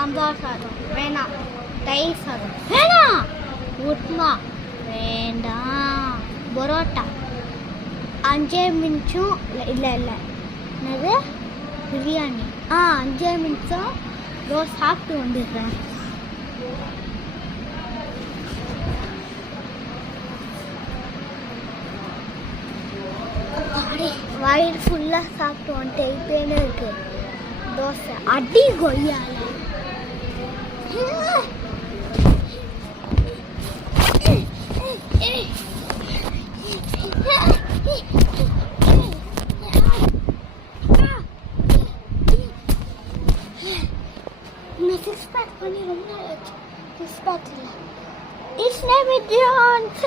சாம்பார் சாதம் வேணாம், தயிர் சாதம் வேணாம், உப்மா வேண்டாம், பரோட்டா 5 நிமிஷம் இல்லை என்னது பிரியாணி 5 நிமிஷம் சாப்பிட்டு வந்துடுறேன். வயிறு ஃபுல்லாக சாப்பிட்டு வந்துட்டு இப்பேன்னு இருக்கு. தோசை அடி கொய்யால சிக்ஸ் பேக் பண்ணி ரொம்ப நாள் ஆச்சு. சிக்ஸ் பேக் இல்லை, இட்ஸ் நேம் இட் ஜான்ஸ்.